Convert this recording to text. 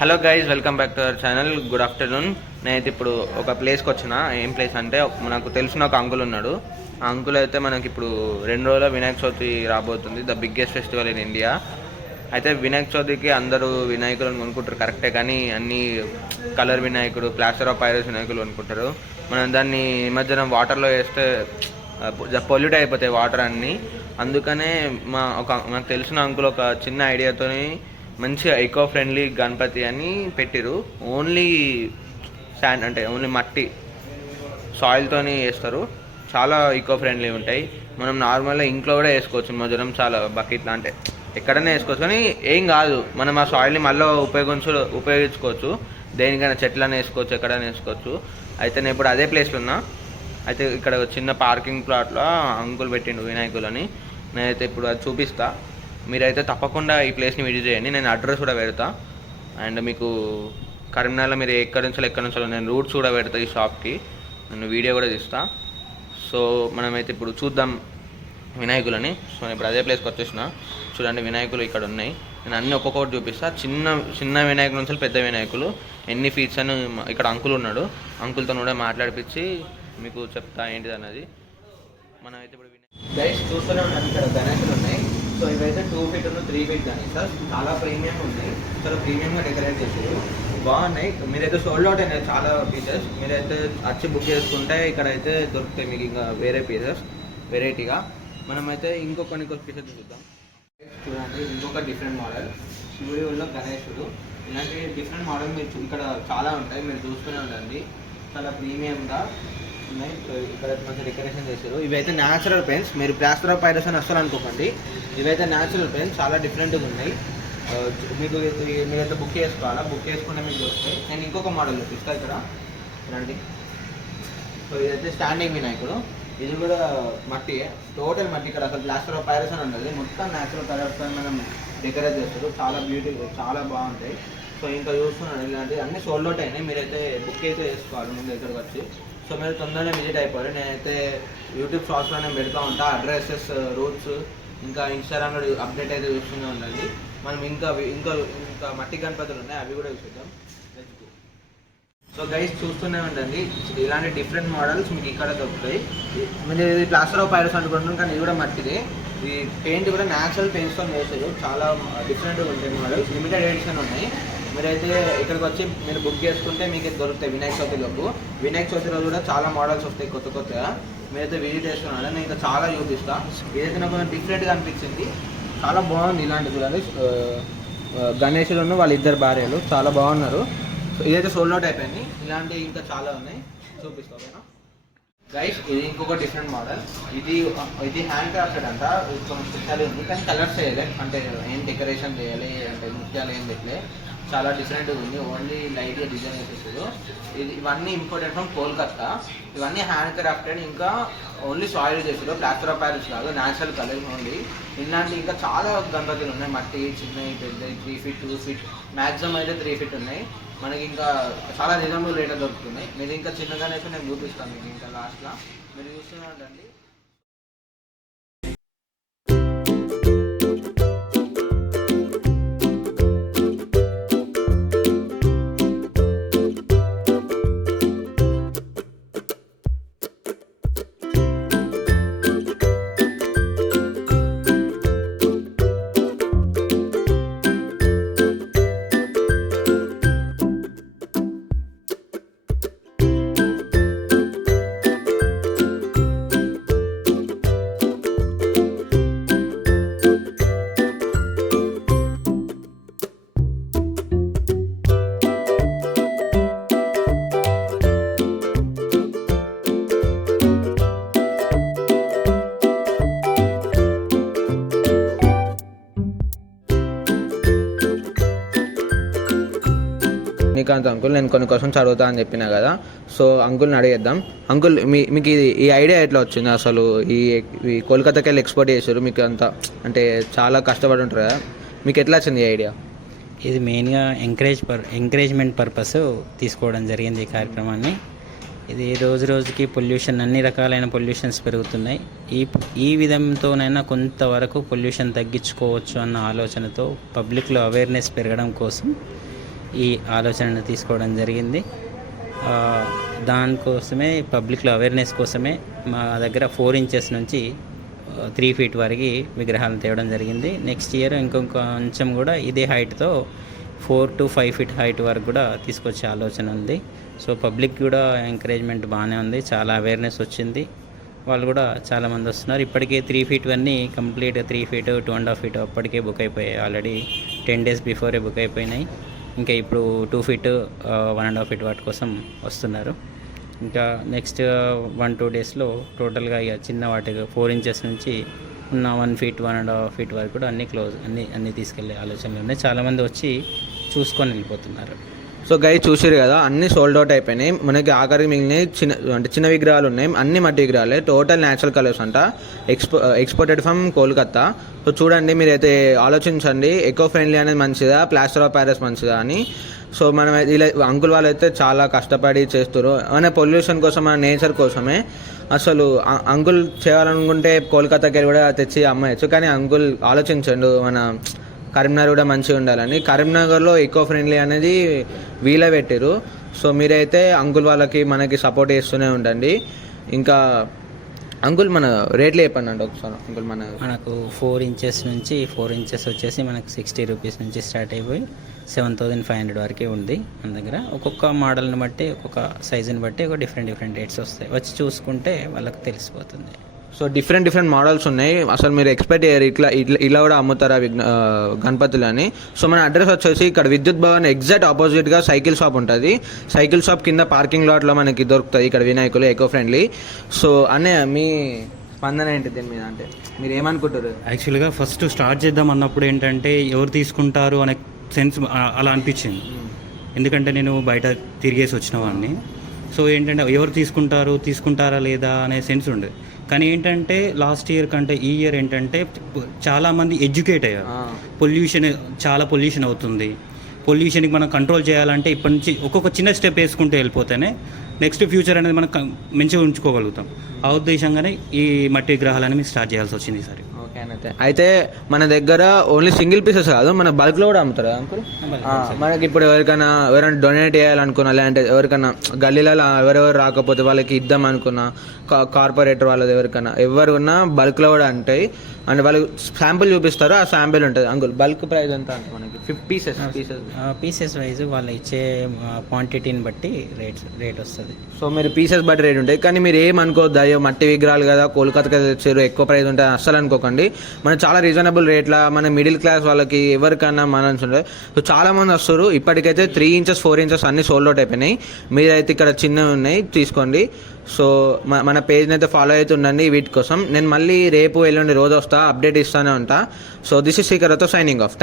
Hello guys, welcome back to our channel. Good afternoon. నేనైతే ఇప్పుడు ఒక ప్లేస్కి వచ్చిన. ఏం ప్లేస్ అంటే, మనకు తెలిసిన ఒక అంకుల్ ఉన్నాడు. ఆ అంకుల్ అయితే మనకి ఇప్పుడు 2 రోజుల వినాయక చవితి రాబోతుంది, the biggest festival in India. అయితే వినాయక చవితికి అందరూ వినాయకులను కొనుక్కుంటారు కరెక్టే, కానీ అన్ని కలర్ వినాయకుడు, ప్లాస్టర్ ఆఫ్ ప్యారిస్ వినాయకులు కొనుక్కుంటారు. మనం దాన్ని ఈ మధ్యన వాటర్లో వేస్తే పొల్యూట్ అయిపోతాయి వాటర్ అన్నీ. అందుకనే మనకు తెలిసిన అంకుల్ ఒక చిన్న ఐడియాతోని మంచిగా ఎకో ఫ్రెండ్లీ గణపతి అని పెట్టిరు. ఓన్లీ శాండ్ అంటే ఓన్లీ మట్టి సాయిల్తోని వేస్తారు. చాలా ఈకో ఫ్రెండ్లీ ఉంటాయి. మనం నార్మల్గా ఇంట్లో కూడా వేసుకోవచ్చు. మధురం చాలా బకెట్లో అంటే ఎక్కడైనా వేసుకోవచ్చు, కానీ ఏం కాదు. మనం ఆ సాయిల్ని మళ్ళీ ఉపయోగించుకోవచ్చు. దేనికైనా చెట్లనే వేసుకోవచ్చు, ఎక్కడైనా వేసుకోవచ్చు. అయితే నేను ఇప్పుడు అదే ప్లేస్లో ఉన్నా. అయితే ఇక్కడ చిన్న పార్కింగ్ ప్లాట్లో అంకుల్ పెట్టిండు వినాయకులని. నేనైతే ఇప్పుడు అది చూపిస్తా. మీరైతే తప్పకుండా ఈ ప్లేస్ని విజిట్ చేయండి. నేను అడ్రస్ కూడా పెడతా. అండ్ మీకు కరీంనగర్లో మీరు ఎక్కడి నుంచో నేను రూట్స్ కూడా పెడతా ఈ షాప్కి. నేను వీడియో కూడా తీస్తా. సో మనమైతే ఇప్పుడు చూద్దాం వినాయకులని. సో నేను ఇప్పుడు అదే ప్లేస్కి వచ్చేసిన. చూడండి, వినాయకులు ఇక్కడ ఉన్నాయి. నేను అన్నీ ఒక్కొక్కటి చూపిస్తా. చిన్న వినాయకుల నుంచి పెద్ద వినాయకులు ఎన్ని ఫీట్స్ అని ఇక్కడ అంకుల్ ఉన్నాడు. అంకుల్తో కూడా మాట్లాడిపించి మీకు చెప్తా ఏంటిది అన్నది. మనమైతే ఇప్పుడు గైస్ చూస్తూనే ఉన్నాను, ఇక్కడ గణేశులు ఉన్నాయి. సో ఇవైతే 2 feet 3 feet గణేశ్ చాలా ప్రీమియం ఉన్నాయి. చాలా ప్రీమియంగా డెకరేట్ చేసారు, బాగున్నాయి. మీరైతే సోల్డ్ అవుట్ అయినాయి చాలా పీసెస్. మీరైతే వచ్చి బుక్ చేసుకుంటే ఇక్కడైతే దొరుకుతాయి మీకు ఇంకా వేరే పీసెస్ వెరైటీగా. మనమైతే ఇంకొక పీసెస్ చూద్దాం. చూడండి, ఇంకొక డిఫరెంట్ మోడల్ శివుడి ఉన్న గణేశుడు. ఇలాంటి డిఫరెంట్ మోడల్ మీరు ఇక్కడ చాలా ఉంటాయి, మీరు చూస్తూనే ఉండండి. చాలా ప్రీమియంగా ఉన్నాయి. ఇక్కడ మంచి డెకరేషన్ చేశారు. ఇవైతే న్యాచురల్ పెయింట్స్. మీరు ప్లాస్టర్ ఆఫ్ ప్యారిస్ అని అస్సలు అనుకోకండి. ఇవైతే న్యాచురల్ పెయింట్స్, చాలా డిఫరెంట్గా ఉన్నాయి. మీకు మీరైతే బుక్ చేసుకోవాలా. బుక్ చేసుకుంటే మీకు వస్తాయి. నేను ఇంకొక మోడల్ చూపిస్తాను ఇక్కడ రండి. సో ఇదైతే స్టాండింగ్ వినాయకుడు. ఇది కూడా మట్టి, టోటల్ మట్టి. ఇక్కడ అసలు ప్లాస్టర్ ఆఫ్ ప్యారిస్ అని ఉంటుంది. మొత్తం న్యాచురల్ కలర్స్ మనం డెకరేట్ చేస్తారు. చాలా బ్యూటిఫుల్, చాలా బాగుంటాయి. సో ఇంకా చూస్తున్నాను, ఇలాంటివి అన్నీ సోల్డ్ అవుట్ అయినాయి. మీరైతే బుక్ అయితే చేసుకోవాలి ముందు ఇక్కడికి వచ్చి. సో మీరు తొందరగా విజిట్ అయిపోయారు. నేనైతే యూట్యూబ్ షార్ట్స్లో నేను పెడతా ఉంటా అడ్రసెస్, రూట్స్, ఇంకా ఇన్స్టాగ్రామ్లో అప్డేట్ అయితే చూస్తూనే ఉండండి. మనం ఇంకా మట్టి గణపతులు ఉన్నాయి, అవి కూడా చూద్దాం. సో గైస్ చూస్తూనే ఉండండి, ఇలాంటి డిఫరెంట్ మోడల్స్ మీకు ఇక్కడ దొరుకుతాయి. మీరు ఇది ప్లాస్టర్ ఆఫ్ ప్యారిస్ అనుకుంటున్నాం, కానీ ఇది కూడా మట్టిదే. ఈ పెయింట్ కూడా న్యాచురల్ పెయింట్స్తో వేసారు. చాలా డిఫరెంట్గా ఉంటాయి మోడల్స్. లిమిటెడ్ ఎడిషన్ ఉన్నాయి. మీరైతే ఇక్కడికి వచ్చి మీరు బుక్ చేసుకుంటే మీకు దొరుకుతాయి వినాయక చవితిలోపు. వినాయక చవితి రోజు కూడా చాలా మోడల్స్ వస్తాయి కొత్తగా. మీరైతే విజిట్ చేస్తున్నాను. నేను ఇంకా చాలా చూపిస్తా. ఇదైతే నాకు కొంచెం డిఫరెంట్గా అనిపించింది, చాలా బాగుంది. ఇలాంటి చూడండి, గణేశులను వాళ్ళ ఇద్దరు భార్యలు చాలా బాగున్నారు. సో ఇదైతే సోల్డ్ అవుట్ అయిపోయింది. ఇలాంటివి ఇంకా చాలా ఉన్నాయి, చూపిస్తాను ఓకేనా గైస్. ఇది ఇంకొక డిఫరెంట్ మోడల్. ఇది హ్యాండ్ క్రాఫ్టెడ్ అంట. కొంచెం స్పెషల్ ఉంది, కానీ కలర్స్ వేయాలి. అంటే ఏం డెకరేషన్ చేయాలి అంటే ముత్యాలు ఏం పెట్టలే. చాలా డిఫరెంట్గా ఉంది, ఓన్లీ లైట్గా డిజైన్ చేసేసారు. ఇవన్నీ ఇంపోర్టెడ్ ఫ్రమ్ కోల్కత్తా. ఇవన్నీ హ్యాండ్ క్రాఫ్టెడ్, ఇంకా ఓన్లీ సాయిల్ చేసారు. ప్లాస్టర్ ఆఫ్ ప్యారిస్ కాదు, న్యాచురల్ కలర్ ఓన్లీ. ఇలాంటి ఇంకా చాలా గణపతులు ఉన్నాయి, మట్టి, చిన్నవి, పెద్దవి, 3 feet 2 feet, మ్యాక్సిమం అయితే 3 feet ఉన్నాయి. మనకి ఇంకా చాలా రీజనబుల్ రేట్లో దొరుకుతున్నాయి. మీరు ఇంకా చిన్నగానే అయితే నేను చూపిస్తాను మీకు ఇంకా లాస్ట్లో. మీరు చూస్తూనే ఉండండి. శ్రీకాంత్ అంకుల్, నేను కొన్ని క్వశ్చన్స్ అడుగుతా అని చెప్పినా కదా. సో అంకుల్ని అడిగేద్దాం. అంకుల్, మీకు ఈ ఐడియా ఎట్లా వచ్చింది అసలు? ఈ కోల్కతాకి వెళ్ళి ఎక్స్పోర్ట్ చేశారు, మీకు అంతా అంటే చాలా కష్టపడి ఉంటారు కదా, మీకు ఎట్లా వచ్చింది ఈ ఐడియా? ఇది మెయిన్గా ఎంకరేజ్మెంట్ పర్పస్ తీసుకోవడం జరిగింది ఈ కార్యక్రమాన్ని. ఇది రోజుకి పొల్యూషన్, అన్ని రకాలైన పొల్యూషన్స్ పెరుగుతున్నాయి. ఈ విధంతోనైనా కొంతవరకు పొల్యూషన్ తగ్గించుకోవచ్చు అన్న ఆలోచనతో పబ్లిక్లో అవేర్నెస్ పెరగడం కోసం ఈ ఆలోచనను తీసుకోవడం జరిగింది. దానికోసమే పబ్లిక్లో అవేర్నెస్ కోసమే మా దగ్గర 4 ఇంచెస్ నుంచి 3 ఫీట్ వరకు విగ్రహాలను తేవడం జరిగింది. నెక్స్ట్ ఇయర్ ఇంకొంచెం కూడా ఇదే హైట్తో 4 to 5 ఫీట్ హైట్ వరకు కూడా తీసుకొచ్చే ఆలోచన ఉంది. సో పబ్లిక్ కూడా ఎంకరేజ్మెంట్ బాగానే ఉంది, చాలా అవేర్నెస్ వచ్చింది, వాళ్ళు కూడా చాలామంది వస్తున్నారు. ఇప్పటికే 3 ఫీట్ అన్నీ కంప్లీట్ 3 ఫీట్ 2.5 ఫీట్ అప్పటికే బుక్ అయిపోయాయి, ఆల్రెడీ 10 days బిఫోరే బుక్ అయిపోయినాయి. ఇంకా ఇప్పుడు 2 ఫీట్ 1.5 ఫీట్ వాటి కోసం వస్తున్నారు. ఇంకా నెక్స్ట్ 1-2 డేస్లో టోటల్గా ఇక చిన్న వాటికి 4 ఇంచెస్ నుంచి ఉన్న 1 ఫీట్ 1.5 ఫీట్ వరకు కూడా అన్నీ క్లోజ్ అన్నీ తీసుకెళ్లే ఆలోచనలు ఉన్నాయి. చాలామంది వచ్చి చూసుకొని వెళ్ళిపోతున్నారు. సో గై చూసిరు కదా, అన్ని సోల్డ్ అవుట్ అయిపోయినాయి. మనకి ఆఖరికి మిగిలిన చిన్న విగ్రహాలు ఉన్నాయి, అన్ని మట్టి విగ్రహాలే, టోటల్ న్యాచురల్ కలర్స్ అంట, ఎక్స్పోర్టెడ్ ఫ్రమ్ కోల్కత్తా. సో చూడండి, మీరైతే ఆలోచించండి, ఎకో ఫ్రెండ్లీ అనేది మంచిదా, ప్లాస్టర్ ఆఫ్ ప్యారిస్ మంచిదా అని. సో మనం ఇలా అంకుల్ వాళ్ళు అయితే చాలా కష్టపడి చేస్తారు, మన పొల్యూషన్ కోసం, మన నేచర్ కోసమే. అసలు అంకుల్ చేయాలనుకుంటే కోల్కతాకి వెళ్ళి కూడా తెచ్చి అమ్మేయచ్చు, కానీ అంకుల్ ఆలోచించండు మన కరీంనగర్ కూడా మంచిగా ఉండాలని. కరీంనగర్లో ఎకో ఫ్రెండ్లీ అనేది వీలే పెట్టారు. సో మీరైతే అంకుల్ వాళ్ళకి మనకి సపోర్ట్ చేస్తూనే ఉండండి. ఇంకా అంకుల్ మన రేట్లు చెప్పండి అండి ఒకసారి. అంకుల్ మనకు 4 ఇంచెస్ నుంచి 4 ఇంచెస్ వచ్చేసి మనకు 60 రూపీస్ నుంచి స్టార్ట్ అయిపోయి 7,500 వరకే ఉంది మన దగ్గర. ఒక్కొక్క మోడల్ని బట్టి, ఒక్కొక్క సైజుని బట్టి ఒక డిఫరెంట్ రేట్స్ వస్తాయి, వచ్చి చూసుకుంటే వాళ్ళకి తెలిసిపోతుంది. సో డిఫరెంట్ మోడల్స్ ఉన్నాయి, అసలు మీరు ఎక్స్పెక్ట్ చేయరు ఇలా కూడా అమ్ముతారా గణపతులు అని. సో మన అడ్రస్ వచ్చేసి ఇక్కడ విద్యుత్ భవన్ ఎగ్జాక్ట్ ఆపోజిట్గా సైకిల్ షాప్ ఉంటుంది. సైకిల్ షాప్ కింద పార్కింగ్ లాట్లో మనకి దొరుకుతుంది ఇక్కడ వినాయకులు ఎకో ఫ్రెండ్లీ. సో అన్నయ్య, మీ స్పందన ఏంటి దీని మీద, అంటే మీరు ఏమనుకుంటారు? యాక్చువల్గా ఫస్ట్ స్టార్ట్ చేద్దాం అన్నప్పుడు ఏంటంటే ఎవరు తీసుకుంటారు అనే సెన్స్ అలా అనిపించింది. ఎందుకంటే నేను బయట తిరిగేసి వచ్చిన వాడిని. సో ఏంటంటే ఎవరు తీసుకుంటారా లేదా అనే సెన్స్ ఉండేది. కానీ ఏంటంటే లాస్ట్ ఇయర్ కంటే ఈ ఇయర్ ఏంటంటే చాలామంది ఎడ్యుకేట్ అయ్యారు. చాలా పొల్యూషన్ అవుతుంది. పొల్యూషన్కి మనం కంట్రోల్ చేయాలంటే ఇప్పటి నుంచి ఒక్కొక్క చిన్న స్టెప్ వేసుకుంటూ వెళ్ళిపోతేనే నెక్స్ట్ ఫ్యూచర్ అనేది మనం మంచిగా ఉంచుకోగలుగుతాం. ఆ ఉద్దేశంగానే ఈ మట్టి విగ్రహాలని మేము స్టార్ట్ చేయాల్సి వచ్చింది ఈసారి. అయితే మన దగ్గర ఓన్లీ సింగిల్ పీసెస్ కాదు, మన బల్క్లో కూడా అమ్ముతారు అంకుల్. మనకి ఇప్పుడు ఎవరైనా డొనేట్ చేయాలనుకున్నా, లేదంటే ఎవరికైనా గల్లీలలో ఎవరెవరు రాకపోతే వాళ్ళకి ఇద్దాం అనుకున్నా, కార్పొరేటర్ వాళ్ళది ఎవరు ఉన్నా బల్క్లో కూడా ఉంటాయి. అండ్ వాళ్ళు శాంపుల్ చూపిస్తారు, ఆ శాంపుల్ ఉంటుంది. అంకుల్ బల్క్ ప్రైస్ ఎంత అంటే మనకి 50 పీసెస్ వైజ్ వాళ్ళు ఇచ్చే క్వాంటిటీని బట్టి రేట్ వస్తుంది. సో మీరు పీసెస్ బట్టి రేట్ ఉంటాయి. కానీ మీరు ఏమనుకోవద్దు, అయ్యో మట్టి విగ్రహాలు కదా కోల్కతాకి తెచ్చారు ఎక్కువ ప్రైస్ ఉంటుంది అస్సలు అనుకోకండి. మనకు చాలా రీజనబుల్ రేట్ల మన మిడిల్ క్లాస్ వాళ్ళకి ఎవరికన్నా మన ఉంటుంది. సో చాలామంది వస్తారు. ఇప్పటికైతే 3 ఇంచెస్ 4 ఇంచెస్ అన్ని సోల్డ్ అవుట్ అయిపోయినాయి. మీరైతే ఇక్కడ చిన్నవి ఉన్నాయి, తీసుకోండి. సో మన పేజ్ని అయితే ఫాలో అయితే ఉండండి వీటి కోసం. నేను మళ్ళీ రేపు ఎల్లుండి రోజు వస్తా, అప్డేట్ ఇస్తానే ఉంటా. సో దిస్ ఇస్ శ్రీకర్తో సైనింగ్ ఆఫ్.